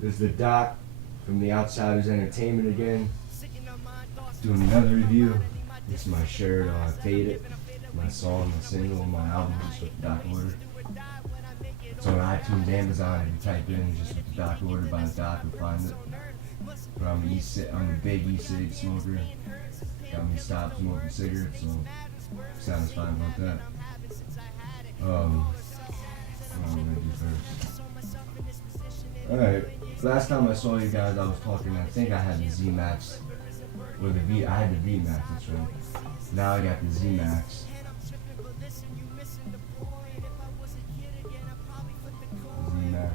There's the Doc from the Outsiders Entertainment again. Doing another review. This is my shirt, Fade It. My song, my single, my album, just with the Doc order. It's on iTunes, Amazon. If you type in just with the Doc order by the Doc, you'll find it. But I'm a big e-cig smoker. Got me stopped smoking cigarettes, so I'm satisfied about that. What am I gonna do first? Alright, last time I saw you guys, I was talking, I think I had the Zmax, or the V, I had the VMAX, that's right. Now I got the Zmax. Zmax.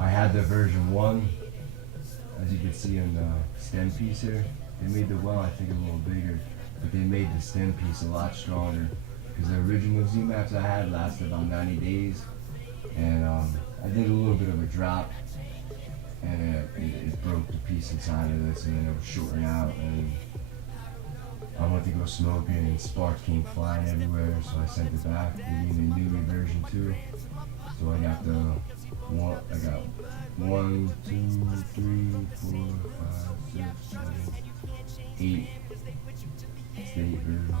I had the version 1, as you can see in the stem piece here. They made the well, I think, a little bigger, but they made the stem piece a lot stronger. Because the original Zmax I had lasted about 90 days, and I did a little bit of a drop, and it broke the piece inside of this, and then it was shorting out, and I went to go smoke it, and sparks came flying everywhere, so I sent it back. They gave me a new version 2, so I got I got 1, 2, 3, 4, 5, 6, 7, 8. It's the 8 version.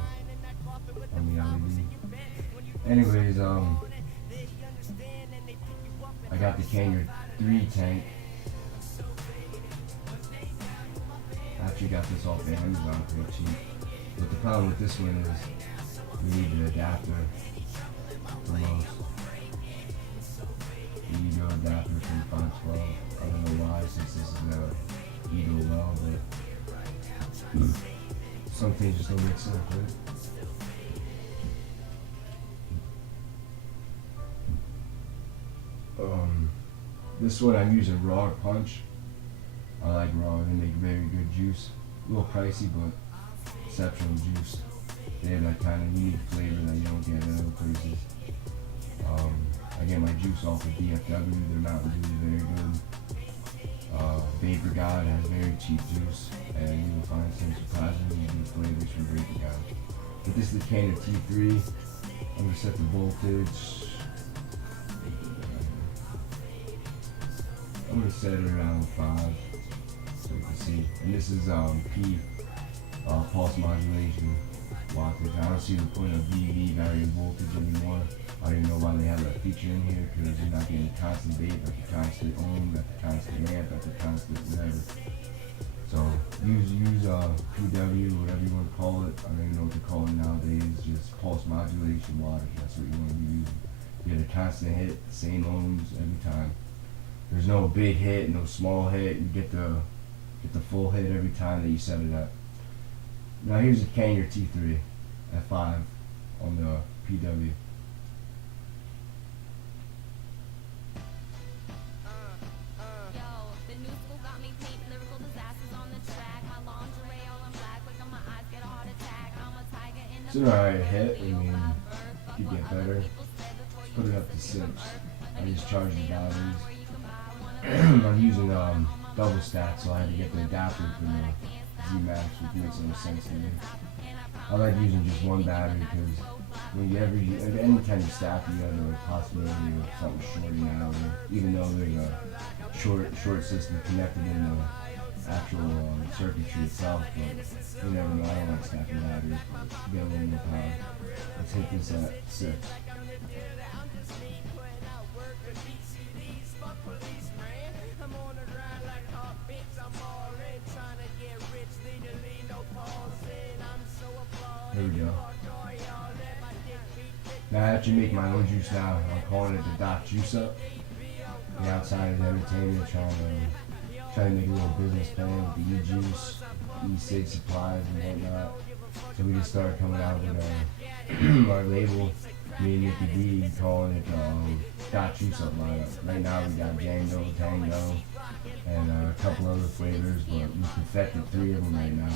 On the REV. Anyways, I got the Kanger 3 tank. I actually got this off of Amazon pretty cheap. But the problem with this one is you need the adapter for most. You need an adapter from 512. I don't know why, since this is a Edo well, but some things just don't make sense, right? This one I'm using raw punch. I like raw, they make very good juice. A little pricey, but exceptional juice. They have that kind of unique flavor that you don't get at other places. I get my juice off of DFW, their Mountain Dew is very good. Vapor God has very cheap juice, and you will find some surprisingly good flavors from Vapor God. But this is the Kanger T3. I'm going to set the voltage. I'm going to set it around 5, so you can see. And this is P, pulse modulation wattage. I don't see the point of VV, varying voltage, anymore. I don't even know why they have that feature in here, because you're not getting constant vape, at the constant ohm, at the constant amp, at the constant whatever. So use PW, whatever you want to call it. I don't even know what to call it nowadays. Just pulse modulation wattage. That's what you want to be using. You get a constant hit, same ohms every time. There's no big hit, no small hit. You get the full hit every time that you set it up. Now here's the Kanger T3 at 5 on the PW. It's an alright hit. I mean, could get better. Let's put it up to 6. I just charge the batteries. I'm using double stack, so I had to get the adapter for the Zmax, which makes no sense to me. I like using just one battery because when anytime you stack, you have the possibility of something shorting out, even though there's a short system connected in the actual circuitry itself. But you never know. I don't like stacking batteries, but you get a little more power. Let's hit this at 6. There we go. Now I actually make my own juice now. I'm calling it the Doc Juice Up. The Outsiders Entertainment, trying to make a little business plan with the e-juice, e-cig supplies and whatnot. So we just started coming out with our label, me and NickeeD, calling it Doc Juice Up lineup. Right now we got Django, Tango, and a couple other flavors, but we perfected 3 of them right now.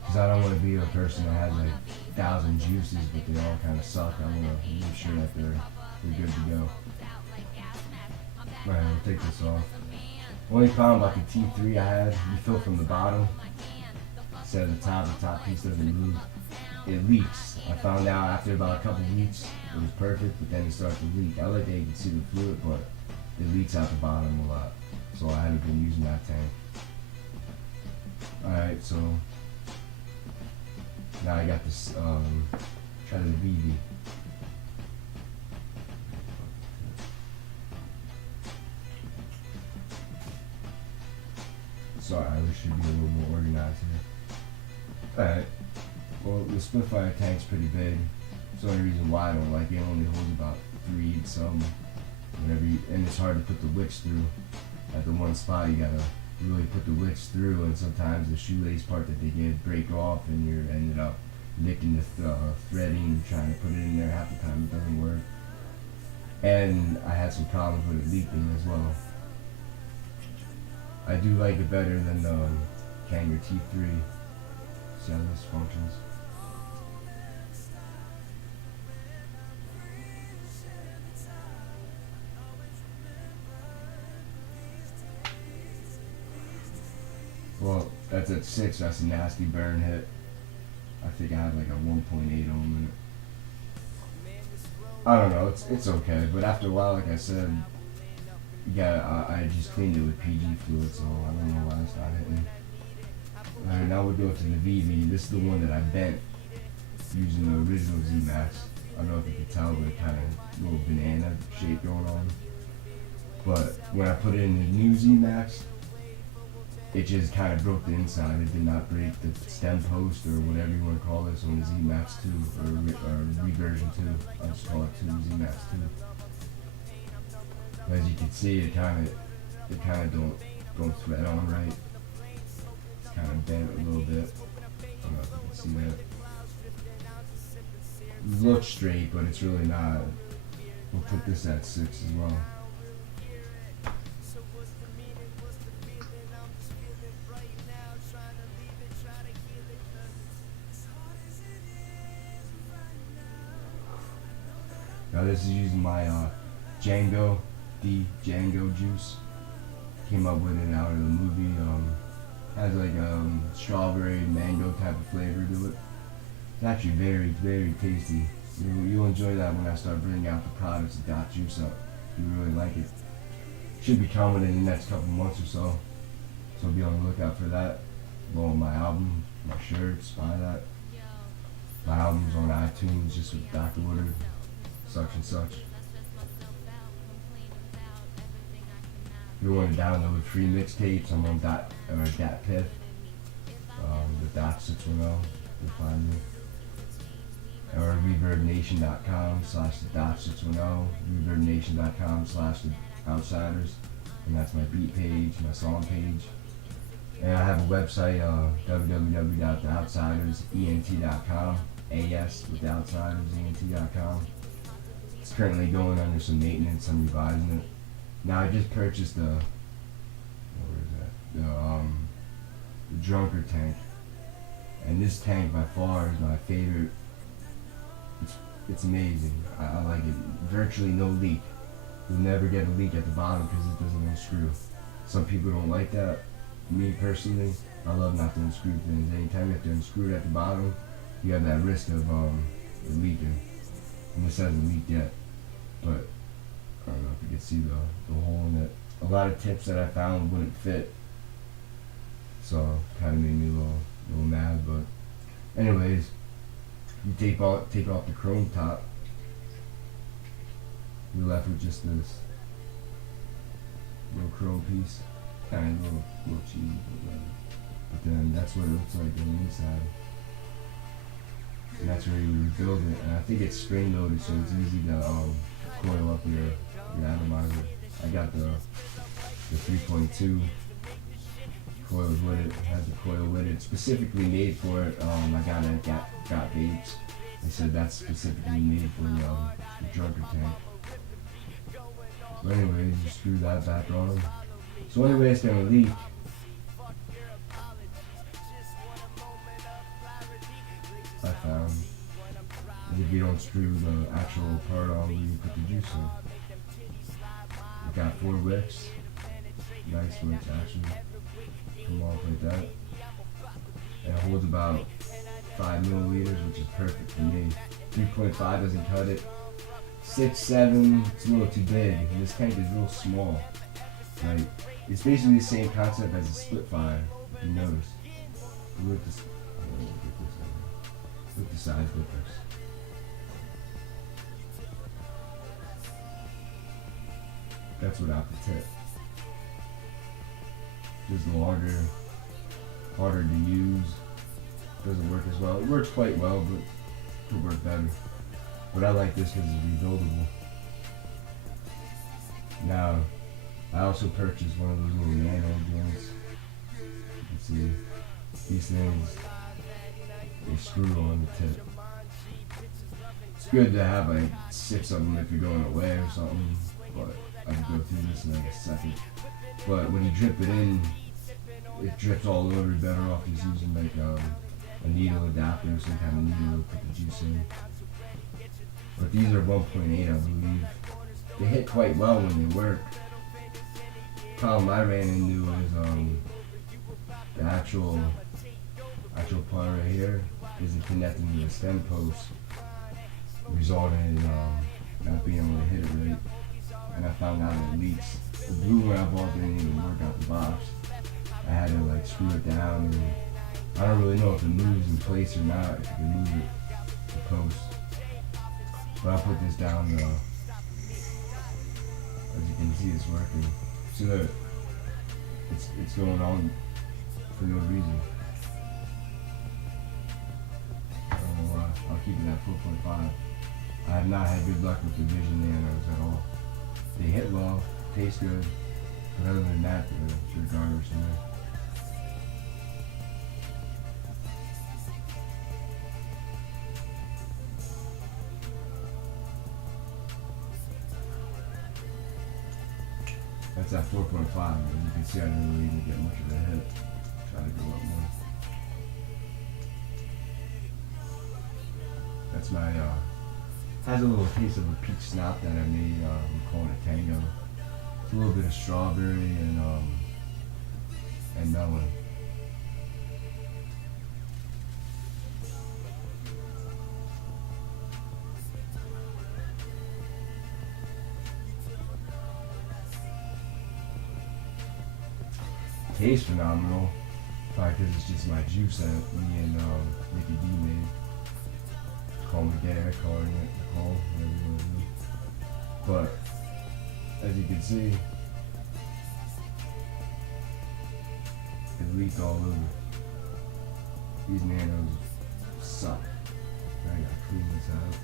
Because I don't want to be a person that has like 1,000 juices, but they all kind of suck. I want to make sure that they're good to go. Alright, we'll take this off. Only problem about the T3 I had, you fill from the bottom instead of the top piece doesn't move. it leaks. I found out after about a couple weeks it was perfect, but then it started to leak. I like that you can see the fluid, but it leaks out the bottom a lot. So I haven't been using that tank. Alright, so now I got this, try the VV. Sorry, we should be a little more organized here. Alright, well the Splitfire tank's pretty big. It's the only reason why I don't like it. It only holds about 3 some, whatever you, and it's hard to put the wicks through. At the one spot you gotta really put the wicks through, and sometimes the shoelace part that they get break off and you're ended up nicking the threading, trying to put it in there. Half the time it doesn't work. And I had some problems with it leaking as well. I do like it better than the Kanger T3. See how this functions. Well, that's at 6, that's a nasty burn hit. I think I had like a 1.8 ohm in it. I don't know, it's okay, but after a while, like I said, yeah, I just cleaned it with PG fluid, so I don't know why I started hitting. Alright, now we'll go to the VV. This is the one that I bent using the original Zmax. I don't know if you can tell, but it kind of little banana shape going on. But when I put it in the new Zmax, it just kind of broke the inside. It did not break the stem post or whatever you want to call this on the Zmax 2 or reversion 2. I'll just call it 2 Zmax 2. As you can see, it kind of don't thread on right. It's kind of bent a little bit. I don't know if you can see that. It looks straight, but it's really not. We'll put this at 6 as well. Now this is using my Django juice. Came up with it out of the movie. Has like strawberry mango type of flavor to it. It's actually very, very tasty. You'll enjoy that when I start bringing out the products that got juice up. You really like it. Should be coming in the next couple months or so. So be on the lookout for that. Go on my album, my shirts, buy that. My album's on iTunes just with back order. Such and such. If you want to download free mixtapes, I'm on .piff. The .610, you'll find me. Or ReverbNation.com/the.610, ReverbNation.com/the-outsiders, and that's my beat page, my song page. And I have a website, www.theoutsidersent.com, AS with the outsiders, ENT.com. It's currently going under some maintenance. I'm revising it. Now I just purchased the Drunker tank, and this tank by far is my favorite. It's amazing. I like it. Virtually no leak. You'll never get a leak at the bottom because it doesn't unscrew. Some people don't like that. Me personally, I love not to unscrew things. Anytime you have to unscrew it at the bottom, you have that risk of it leaking. And this hasn't leaked yet, but I don't know if you can see the hole in it. A lot of tips that I found wouldn't fit, so kind of made me a little mad. But anyways, you take off the chrome top, you're left with just this little chrome piece, kind of a little cheesy, but then that's what it looks like on the inside. And that's where you rebuild it, and I think it's spring loaded, so it's easy to coil up your atomizer. I got the 3.2 coils with it. It has a coil with it, specifically made for it. I got it at Got Babes. They said that's specifically made for the Drunker tank. So anyways, you screw that back on. So anyway, it's gonna leak. I found if you don't screw the actual part on where you put the juice in. It got 4 wicks. Nice wicks actually. Come off like that. And it holds about 5 milliliters, which is perfect for me. 3.5 doesn't cut it. 6, 7, it's a little too big. And this tank is real small. Like, it's basically the same concept as a Splitfire, if you notice. Look at this. Look at the size difference. That's without the tip. Just longer, harder to use. Doesn't work as well. It works quite well, but it could work better. But I like this because it's rebuildable. Now, I also purchased one of those little Nano joints. You can see these things, they screw on the tip. It's good to have like 6 of them if you're going away or something, but I can go through this in like a second. But when you drip it in, it drips all over. You're better off just using like a needle adapter or some kind of needle to put the juice in. But these are 1.8, I believe. They hit quite well when they work. Problem I ran into is the actual part right here isn't connecting to the stem post, resulting in not being able to hit it right. And I found out it leaks. The blue one I bought didn't even work out the box. I had to like screw it down, and I don't really know if it moves in place or not, if you can move it to post. But I'll put this down though. As you can see, it's working. So that it's going on for no reason. I don't know why. I'll keep it at 4.5. I have not had good luck with the Vision Nanos at all. They hit well, taste good, but other than that, they're garbage to me. That's at 4.5, and you can see I didn't really even get much of a hit. Try to go up more. That's my, has a little taste of a peach snap that I made, we're calling it Tango. It's a little bit of strawberry and melon. Tastes phenomenal, probably because it's just my juice that me and NickeeD made. Call me Kanger, calling it Nicole, whatever you want to do. But as you can see, it leaked all over. These Nanos suck. I gotta clean this out.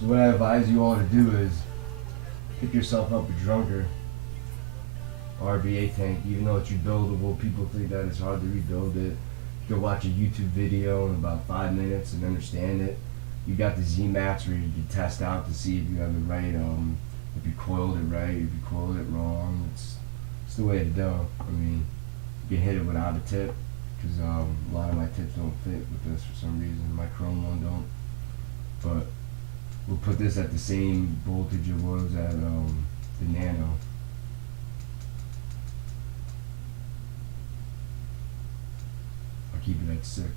So what I advise you all to do is pick yourself up a drunker RBA tank. Even though it's rebuildable, people think that it's hard to rebuild it. You can watch a YouTube video in about 5 minutes and understand it. You got the Zmax where you can test out to see if you have the right, if you coiled it right, if you coiled it wrong. It's the way to go. I mean, you can hit it without a tip, because a lot of my tips don't fit with this for some reason. My chrome one don't. But we'll put this at the same voltage it was at the Nano. I'll keep it at 6.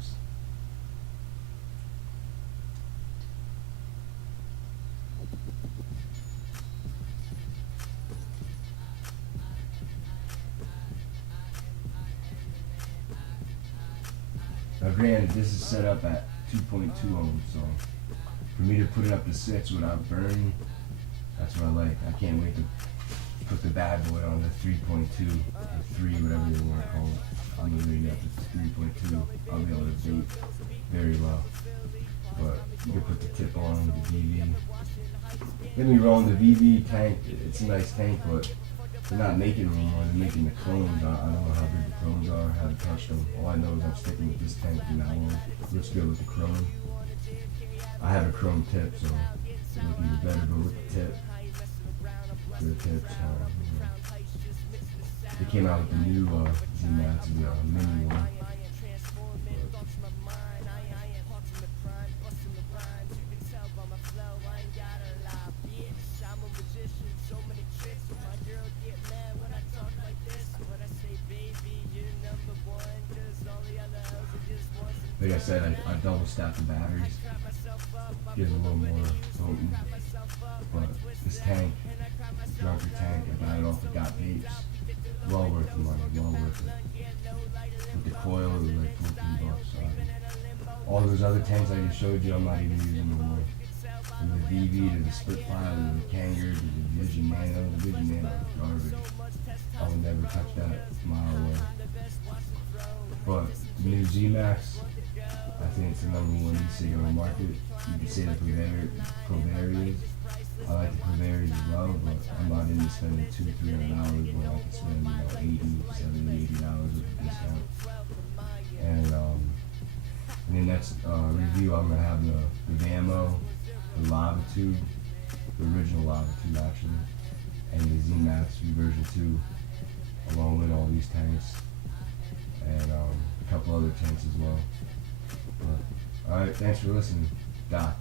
Now granted, this is set up at 2.2 ohms, so for me to put it up to 6 without burning, that's what I like. I can't wait to put the bad boy on the 3.2, or 3, whatever you want to call it. I'm literally at the 3.2. I'll be able to vape very low. But you can put the tip on the VV. Don't get me wrong, the VV tank, it's a nice tank, but they're not making them anymore. They're making the clones. I don't know how big the clones are. I haven't touched them. All I know is I'm sticking with this tank from now on. Looks good with the chrome. I have a chrome tip, so it would be better go with the tip. The tips. They came out with the new Zmax, the mini one. like I said, I double stacked the batteries. Gives a little more potent. But this tank, drunker tank, I got it off of Got Vapes. Well worth the money, well worth it. With the coil, it was like 14 bucks. So all those other tanks I just showed you, I'm not even using no more. From the VV to the Splitfire to the Kanger to the Vision Nano. The Vision Nano is garbage. I would never touch that a mile away. But the new Zmax, I think it's the #1 e-cig on the market. You could say the Provaria. I like the Provaria as well, but I'm not into spending $200-300 when I can spend, $80, $70, $80 with a discount. And in the next review, I'm gonna have the Ammo, the Lava Tube, the original Lava Tube actually, and the Zmax version 2, along with all these tanks, and a couple other tanks as well. But, alright, thanks for listening. Doc.